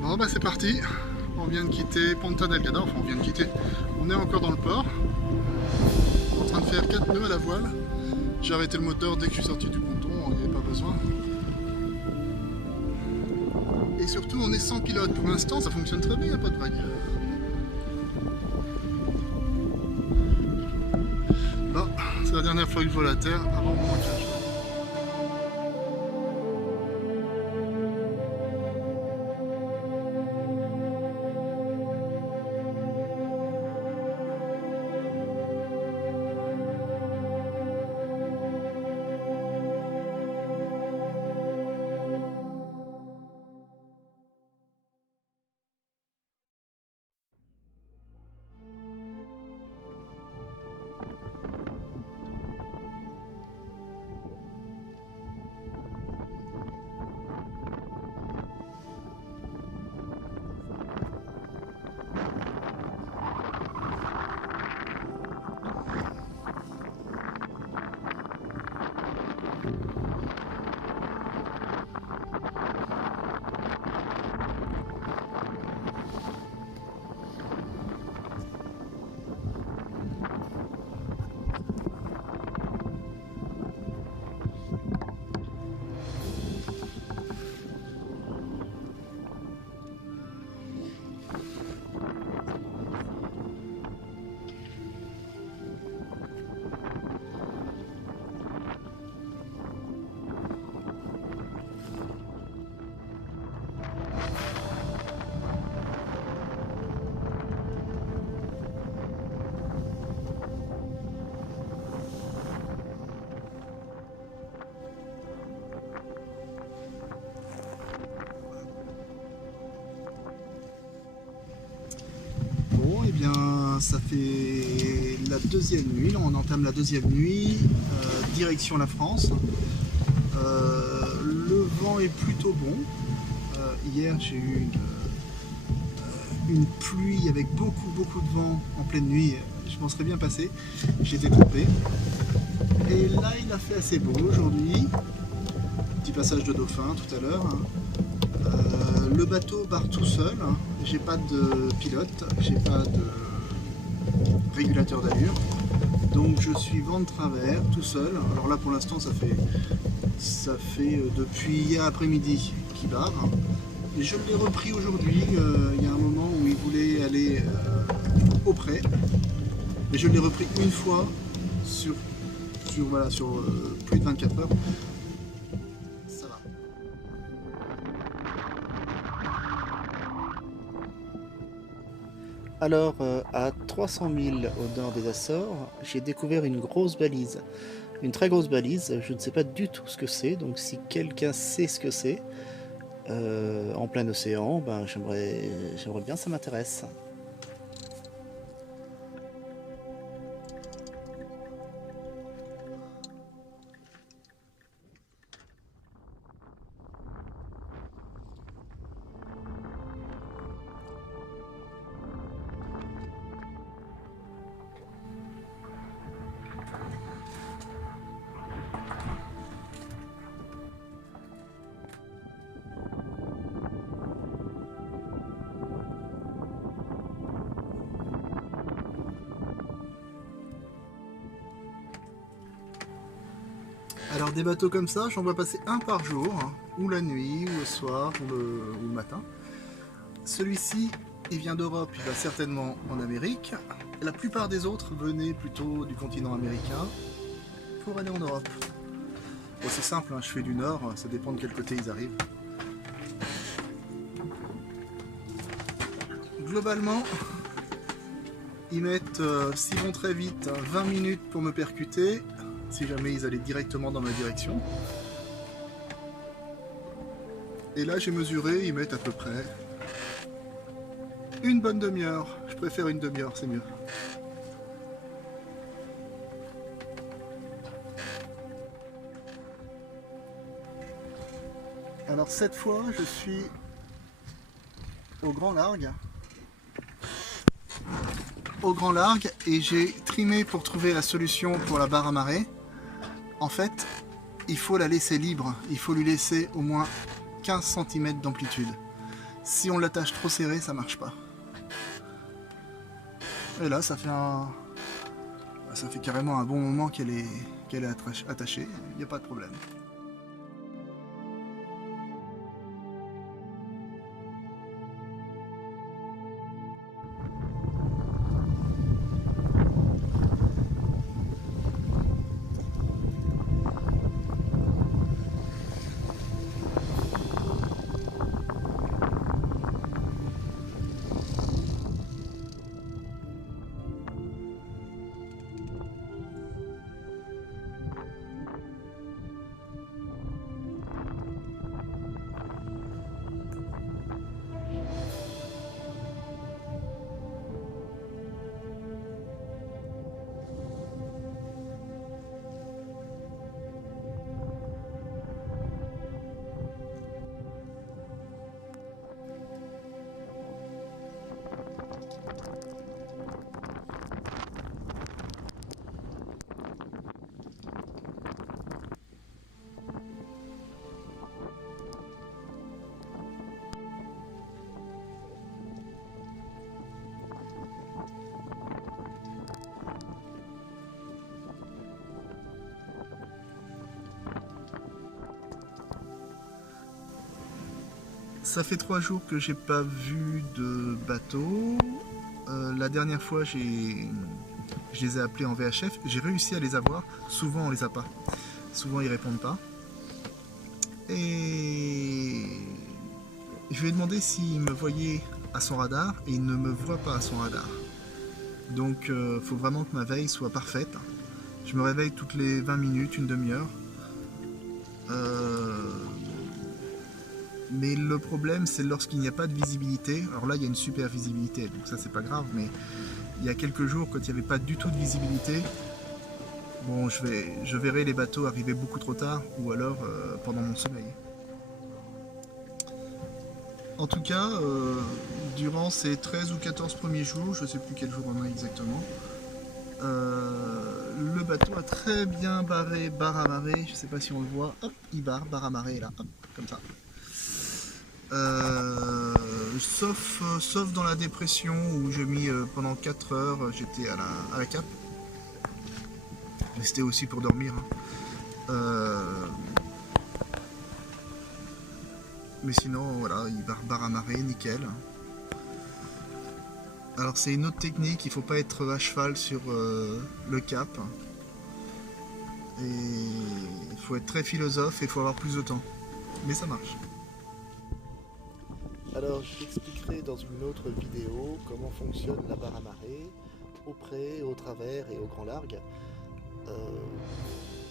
Bon bah c'est parti, on vient de quitter Ponta Delgada, enfin on vient de quitter, on est encore dans le port, en train de faire 4 nœuds à la voile. J'ai arrêté le moteur dès que je suis sorti du ponton, il n'y avait pas besoin. Et surtout on est sans pilote, pour l'instant ça fonctionne très bien, il n'y a pas de vague. Bon, c'est la dernière fois que je vole à terre avant mon manquage. Bon, et bien ça fait la deuxième nuit, là on entame la deuxième nuit, direction la France. Le vent est plutôt bon. Hier j'ai eu une pluie avec beaucoup de vent en pleine nuit, je m'en serais bien passé, j'étais trompé. Et là il a fait assez beau aujourd'hui, petit passage de dauphin tout à l'heure. Le bateau barre tout seul, j'ai pas de pilote, j'ai pas de régulateur d'allure, donc je suis vent de travers tout seul. Alors là pour l'instant ça fait depuis hier après-midi qu'il barre, et je l'ai repris aujourd'hui. Il y a un moment où il voulait aller au près, et je l'ai repris une fois sur plus de 24 heures. Ça va. Alors, à 300 000 au nord des Açores, j'ai découvert une grosse balise. Une très grosse balise, je ne sais pas du tout ce que c'est, donc si quelqu'un sait ce que c'est, en plein océan, ben j'aimerais bien, ça m'intéresse. Alors des bateaux comme ça, j'en vois passer un par jour, ou la nuit, ou le soir, ou le matin. Celui-ci, il vient d'Europe, il va certainement en Amérique. La plupart des autres venaient plutôt du continent américain pour aller en Europe. Bon, c'est simple, je fais du nord, ça dépend de quel côté ils arrivent. Globalement, ils mettent, s'ils vont très vite, 20 minutes pour me percuter, si jamais ils allaient directement dans ma direction. Et là j'ai mesuré, ils mettent à peu près une bonne demi-heure. Je préfère une demi-heure, c'est mieux. Alors cette fois je suis au grand large. Et j'ai trimé pour trouver la solution pour la barre à marée. En fait, il faut la laisser libre, il faut lui laisser au moins 15 cm d'amplitude. Si on l'attache trop serré, ça marche pas. Et là, ça fait carrément un bon moment qu'elle est attachée, il n'y a pas de problème. Ça fait 3 jours que j'ai pas vu de bateau. La dernière fois, je les ai appelés en VHF. J'ai réussi à les avoir. Souvent, on les a pas. Souvent, ils répondent pas. Et je lui ai demandé s'il me voyait à son radar et il ne me voit pas à son radar. Donc, faut vraiment que ma veille soit parfaite. Je me réveille toutes les 20 minutes, une demi-heure. Mais le problème, c'est lorsqu'il n'y a pas de visibilité. Alors là, il y a une super visibilité, donc ça, c'est pas grave. Mais il y a quelques jours, quand il n'y avait pas du tout de visibilité, bon, je verrai les bateaux arriver beaucoup trop tard, ou alors pendant mon sommeil. En tout cas, durant ces 13 ou 14 premiers jours, je ne sais plus quel jour on a exactement, le bateau a très bien barré, barre à marée. Je ne sais pas si on le voit. Hop, il barre à marée là, hop, comme ça. Sauf dans la dépression où j'ai mis pendant 4 heures, j'étais à la cape. Mais c'était aussi pour dormir. Mais sinon, voilà, il barre à marée, nickel. Alors c'est une autre technique, il faut pas être à cheval sur le cap. Et il faut être très philosophe et il faut avoir plus de temps. Mais ça marche. Alors, je t'expliquerai dans une autre vidéo comment fonctionne la barre à marée, au près, au travers et au grand largue.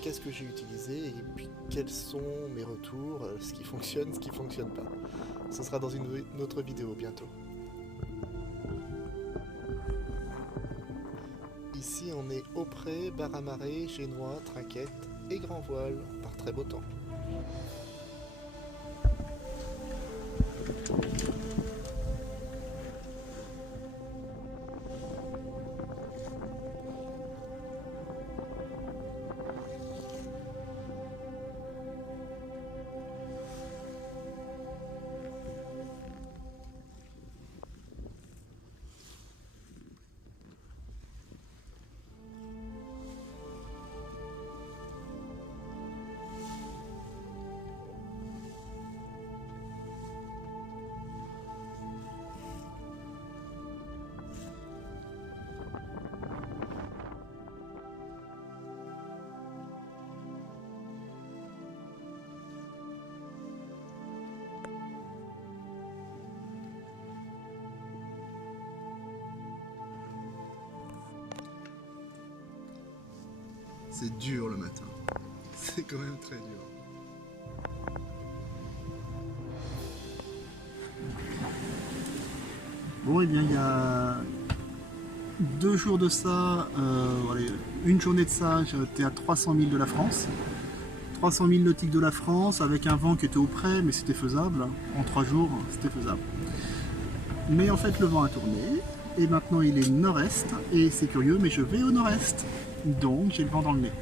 Qu'est-ce que j'ai utilisé et puis quels sont mes retours, ce qui fonctionne, ce qui fonctionne pas. Ce sera dans une autre vidéo bientôt. Ici, on est au près, barre à marée, génois, trinquette et grand voile, par très beau temps. C'est dur le matin. C'est quand même très dur. Bon, et bien il y a 2 jours de ça, une journée de ça, j'étais à 300 000 de la France. 300 000 nautiques de la France avec un vent qui était au près, mais c'était faisable. En 3 jours, c'était faisable. Mais en fait, le vent a tourné et maintenant il est nord-est et c'est curieux, mais je vais au nord-est. Donc j'ai le vent dans le nez.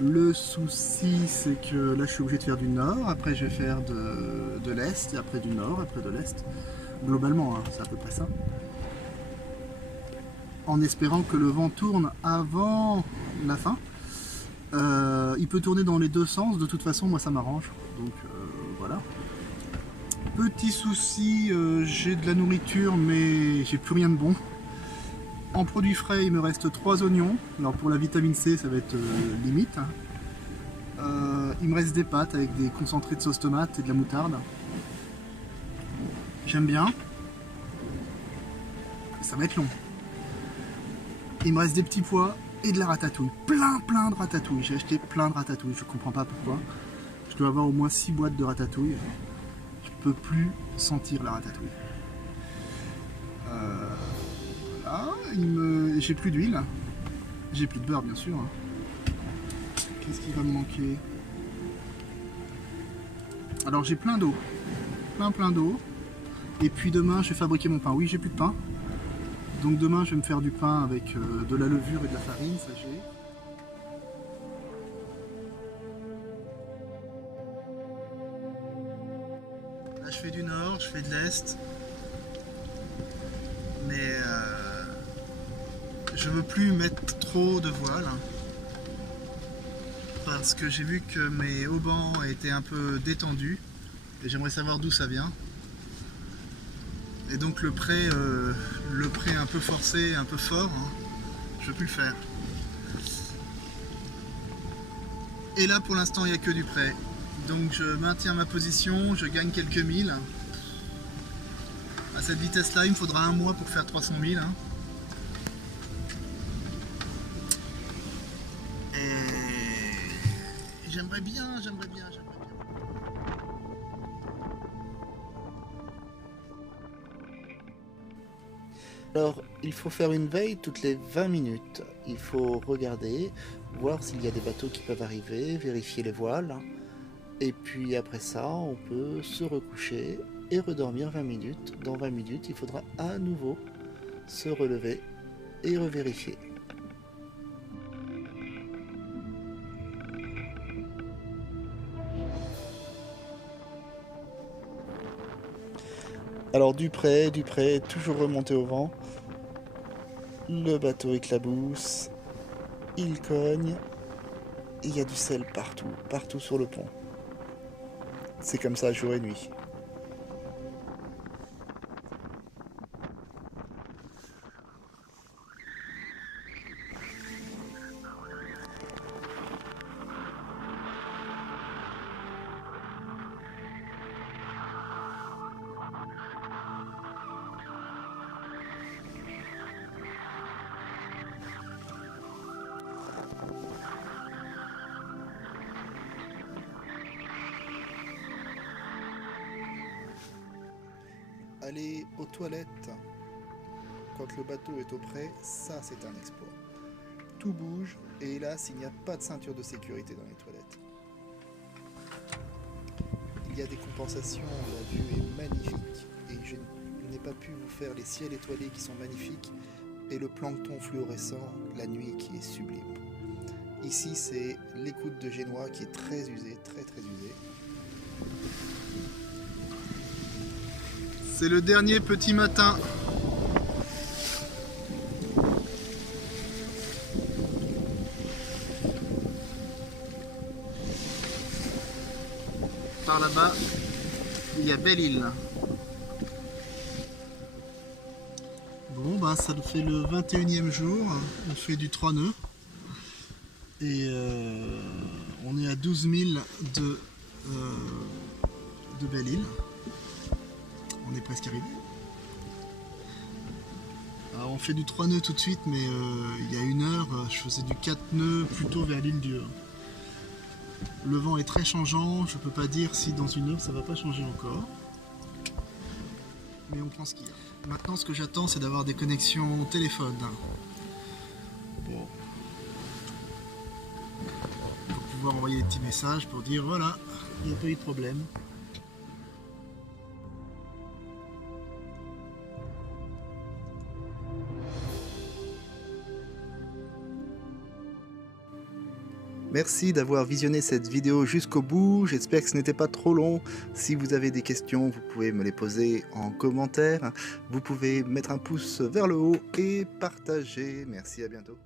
Le souci, c'est que là, je suis obligé de faire du nord, après je vais faire de l'est, et après du nord, après de l'est. Globalement, hein, c'est à peu près ça. En espérant que le vent tourne avant la fin. Il peut tourner dans les deux sens, de toute façon, moi ça m'arrange. Donc voilà. Petit souci, j'ai de la nourriture, mais j'ai plus rien de bon. En produits frais, il me reste 3 oignons. Alors pour la vitamine C, ça va être limite. Il me reste des pâtes avec des concentrés de sauce tomate et de la moutarde. J'aime bien. Ça va être long. Il me reste des petits pois et de la ratatouille. Plein de ratatouille. J'ai acheté plein de ratatouille. Je comprends pas pourquoi. Je dois avoir au moins 6 boîtes de ratatouille. Je peux plus sentir la ratatouille. Voilà. J'ai plus d'huile. J'ai plus de beurre, bien sûr. Qu'est-ce qui va me manquer? Alors j'ai plein d'eau. Plein d'eau. Et puis demain, je vais fabriquer mon pain. Oui, j'ai plus de pain. Donc demain, je vais me faire du pain avec de la levure et de la farine, ça j'ai. Là, je fais du nord, je fais de l'est. Mais je veux plus mettre trop de voile. Parce que j'ai vu que mes haubans étaient un peu détendus. Et j'aimerais savoir d'où ça vient. Et donc le prêt un peu forcé, un peu fort, hein, je veux plus le faire. Et là pour l'instant il n'y a que du prêt. Donc je maintiens ma position, je gagne quelques milles. À cette vitesse là il me faudra un mois pour faire 300 000. Hein. Et j'aimerais bien. Alors, il faut faire une veille toutes les 20 minutes. Il faut regarder, voir s'il y a des bateaux qui peuvent arriver, vérifier les voiles. Et puis après ça, on peut se recoucher et redormir 20 minutes. Dans 20 minutes, il faudra à nouveau se relever et revérifier. Alors du près, toujours remonter au vent. Le bateau éclabousse, il cogne, et il y a du sel partout sur le pont. C'est comme ça jour et nuit. Aller aux toilettes quand le bateau est au près, ça c'est un exploit. Tout bouge et hélas il n'y a pas de ceinture de sécurité dans les toilettes. Il y a des compensations, la vue est magnifique et je n'ai pas pu vous faire les ciels étoilés qui sont magnifiques et le plancton fluorescent la nuit qui est sublime. Ici c'est l'écoute de Génois qui est très usée, très usée. C'est le dernier petit matin. Par là-bas, il y a Belle-Île. Bon, bah ça fait le 21e jour. On fait du 3 nœuds. Et on est à 12 000 de Belle-Île. On est presque arrivé. Alors on fait du 3 nœuds tout de suite, mais il y a une heure, je faisais du 4 nœuds plutôt vers l'île Dieu. Le vent est très changeant, je peux pas dire si dans une heure ça va pas changer encore. Mais on prend ce qu'il y a. Maintenant ce que j'attends c'est d'avoir des connexions téléphone. Bon. Pour pouvoir envoyer des petits messages pour dire voilà, il n'y a pas eu de problème. Merci d'avoir visionné cette vidéo jusqu'au bout, j'espère que ce n'était pas trop long. Si vous avez des questions, vous pouvez me les poser en commentaire. Vous pouvez mettre un pouce vers le haut et partager. Merci, à bientôt.